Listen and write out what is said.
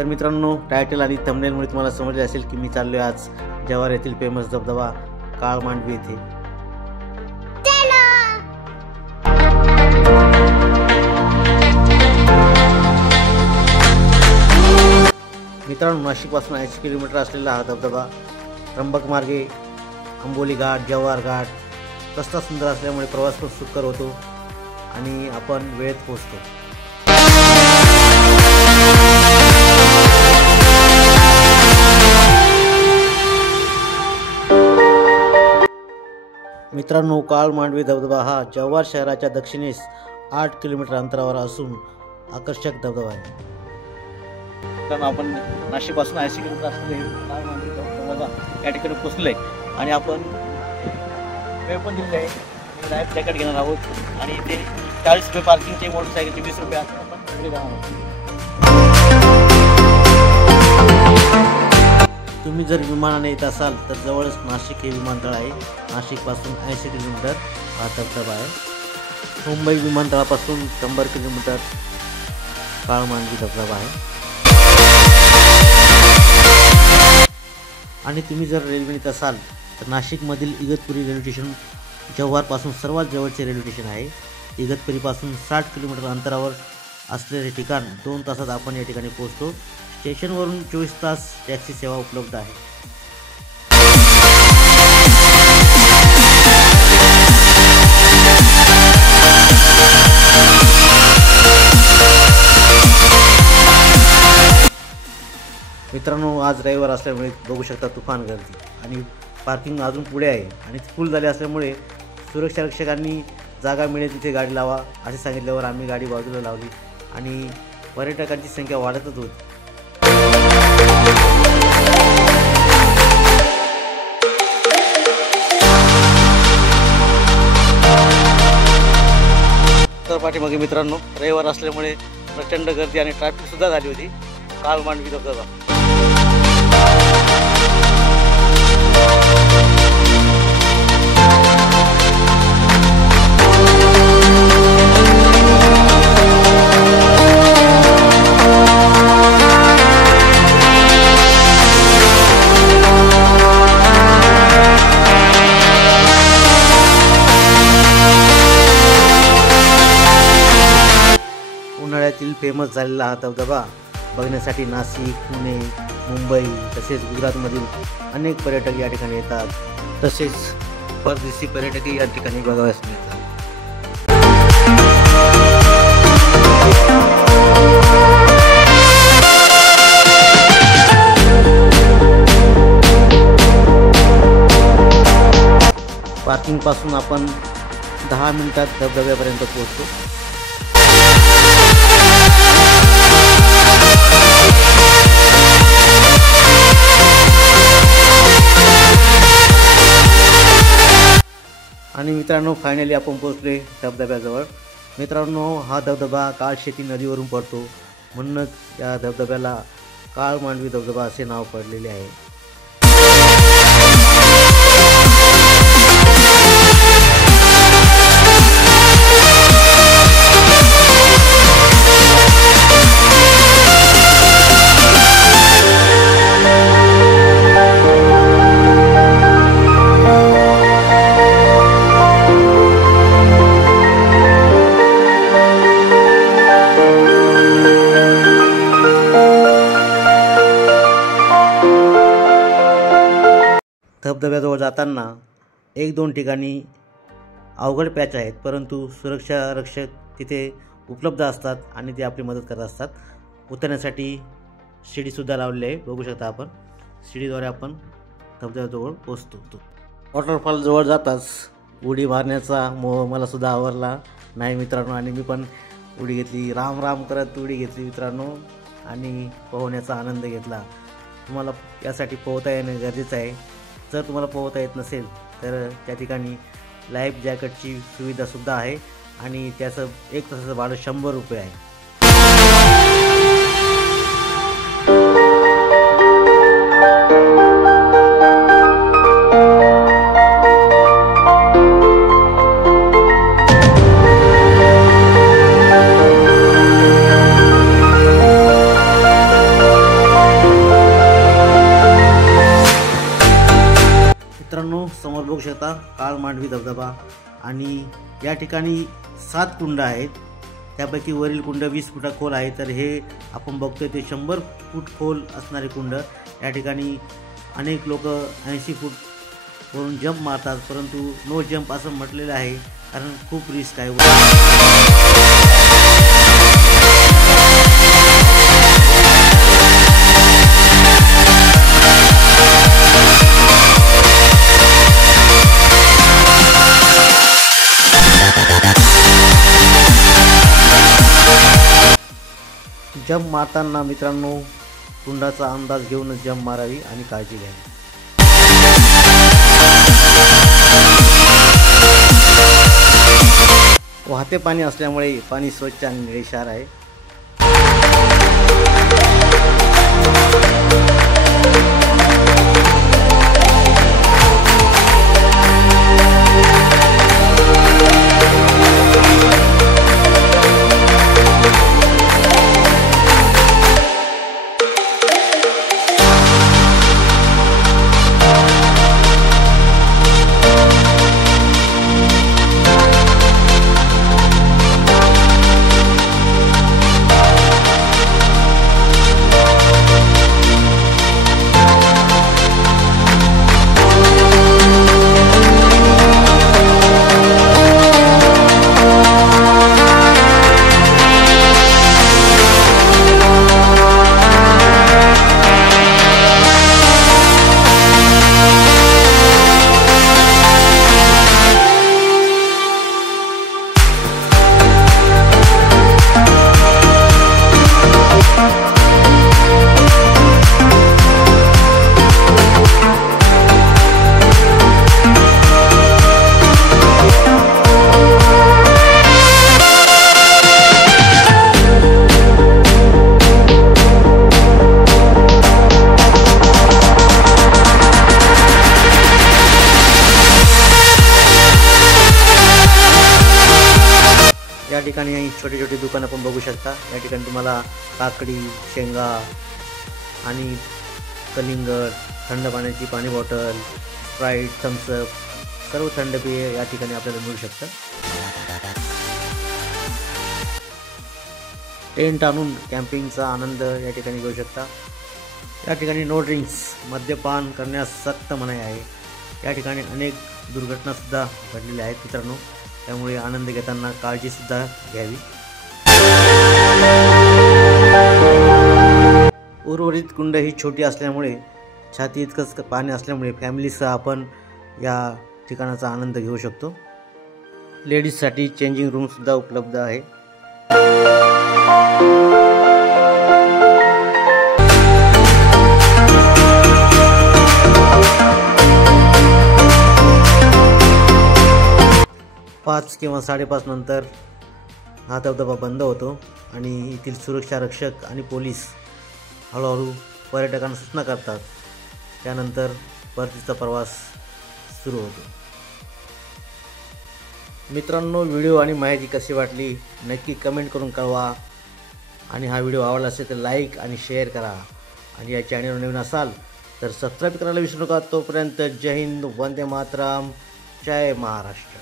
तर मित्रांनो, टायटल आणि थंबनेलमुळे तुम्हाला समजले असेल की मी चाललो आहे आज जव्हार येथील फेमस धबधबा काळ मांडवी येथे। मित्रांनो, नाशिकपासून 80 किलोमीटर असलेला हा धबधबा त्र्यंबक मार्गे अंबोली घाट, जव्हार घाट रस्ता सुंदर असल्यामुळे प्रवास पण सुकर होतो आणि आपण वेळेत पोहोचतो। मित्रांनो, काळ मांडवी धबधबा हा जव्हार शहराच्या दक्षिणेस 8 किलोमीटर अंतरावर असून आकर्षक धबधबा आहे। कारण आपण नाशिकपासून 80 किलोमीटर असलेले काळ मांडवी धबधबा या ठिकाणी पोहोचलोय आणि आपण वेळ पण दिलेली आहे। लाईफ जॅकेट घेणार आहोत आणि इथे 40 रुपये पार्किंगचे, मोटरसायकलचे 20 रुपये असं आपण पुढे जाणार आहोत। तुम्ही जर विमानाने येत असाल तर जवळच नाशिक हे विमानतळ आहे। नाशिकपासून 80 किलोमीटर हा धबधबा आहे। मुंबई विमानतळापासून 100 किलोमीटर काळ मांडवी धबधबा आहे। आणि तुम्ही जर रेल्वेने येत असाल तर नाशिकमधील इगतपुरी रेल्वे स्टेशन जव्हारपासून सर्वात जवळचे रेल्वे स्टेशन आहे। इगतपुरीपासून 60 किलोमीटर अंतरावर असलेले ठिकाण 2 तासात आपण या ठिकाणी पोहोचतो। स्टेशनवरून 24 तास टॅक्सी सेवा उपलब्ध आहे। मित्रांनो, आज रविवार असल्यामुळे बघू शकता तुफान गर्दी आणि पार्किंग अजून पुढे आहे आणि फुल झाले असल्यामुळे सुरक्षा रक्षकांनी जागा मिळेल तिथे गाडी लावा असे सांगितल्यावर आम्ही गाडी बाजूला लावली आणि पर्यटकांची संख्या वाढतच होती। तर पाठीमागे मित्रांनो, रविवार असल्यामुळे प्रचंड गर्दी आणि ट्रॅफिक सुद्धा झाली होती। काळ मांडवी धबधबा उन्हाळ्यातील फेमस झालेला हा धबधबा बघण्यासाठी नाशिक, पुणे, मुंबई तसेच गुजरातमधील अनेक पर्यटक या ठिकाणी येतात। तसेच परदेशी पर्यटकही या ठिकाणी बघावयास मिळतात। पार्किंग पासून आपण 10 मिनिटात धबधब्यापर्यंत पोहोचतो। आणि मित्रांनो, फायनली आपण पोहोचले धबधब्याजवळ। मित्रांनो, हा धबधबा काळशेती नदीवरून पडतो, म्हणूनच या धबधब्याला काळ मांडवी धबधबा असे नाव पडलेले आहे। धबधब्याजवळ जाताना 1-2 ठिकाणी अवघड पॅच आहेत, परंतु सुरक्षा रक्षक तिथे उपलब्ध असतात आणि ते आपली मदत करत असतात। उतरण्यासाठी शिडीसुद्धा लावलेली आहे, बघू शकता आपण। शिडीद्वारे आपण धबधब्याजवळ पोहोचतो। वॉटरफॉल जवळ जाताच उडी मारण्याचा मोह मला सुद्धा आवरला नाही मित्रांनो, आणि मी पण उडी घेतली। राम राम करत उडी घेतली मित्रांनो आणि पोहण्याचा आनंद घेतला। तुम्हाला यासाठी पोहता येणं गरजेचं आहे। जर तुम्हाला पोहता येत नसेल तर त्या ठिकाणी लाईफ जॅकेटची सुविधासुद्धा आहे आणि त्याचं 1 तासाचं भाडं 100 रुपये आहे। मित्रांनो, समोर बघू शकता काळ मांडवी धबधबा आणि या ठिकाणी 7 कुंड आहेत. त्यापैकी वरील कुंड 20 फुटा खोल आहे, तर हे आपण बघतोय ते 100 फूट खोल असणारे कुंड. या ठिकाणी अनेक लोक 80 फूट वरून जंप मारतात, परंतु नो जंप असं म्हटलेलं आहे कारण खूप रिस्क आहे. जंप मारताना मित्रांनो कुंडाचा अंदाज घेऊनच जंप मारावी आणि काळजी घ्यावी. वाहते पाणी असल्यामुळे पाणी स्वच्छ आणि निळेशार आहे. या ठिकाणी छोटे छोटे दुकान आपण बघू शकता. या ठिकाणी तुम्हाला काकडी, शेंगा आणि कलिंगड, थंड पाण्याची पाणी बॉटल, स्प्राईट, थम्सअप सर्व थंड पेय या ठिकाणी आपल्याला मिळू शकतं. टेंट आणून कॅम्पिंगचा आनंद या ठिकाणी घेऊ शकता. या ठिकाणी नो ड्रिंक्स, मद्यपान करण्यास सक्त मनाई आहे. या ठिकाणी अनेक दुर्घटनासुद्धा घडलेल्या आहेत मित्रांनो, त्यामुळे आनंद घेताना काळजीसुद्धा घ्यावी. उर्वरित कुंड ही छोटी असल्यामुळे छाती इतकंच पाणी असल्यामुळे फॅमिलीसह आपण या ठिकाणाचा आनंद घेऊ शकतो. लेडीजसाठी चेंजिंग रूमसुद्धा उपलब्ध आहे. पाच किंवा 5:30 नंतर हा धबधबा बंद होतो आणि येथील सुरक्षा रक्षक आणि पोलीस हळूहळू पर्यटकांना सूचना करतात. त्यानंतर परतीचा प्रवास सुरू होतो. मित्रांनो, व्हिडिओ आणि माहिती कशी वाटली नक्की कमेंट करून कळवा आणि हा व्हिडिओ आवडला असेल तर लाईक आणि शेअर करा आणि या चॅनलवर नवीन असाल तर सबस्क्राईब करायला विसरू नका. तोपर्यंत जय हिंद, वंदे मातरम, जय महाराष्ट्र.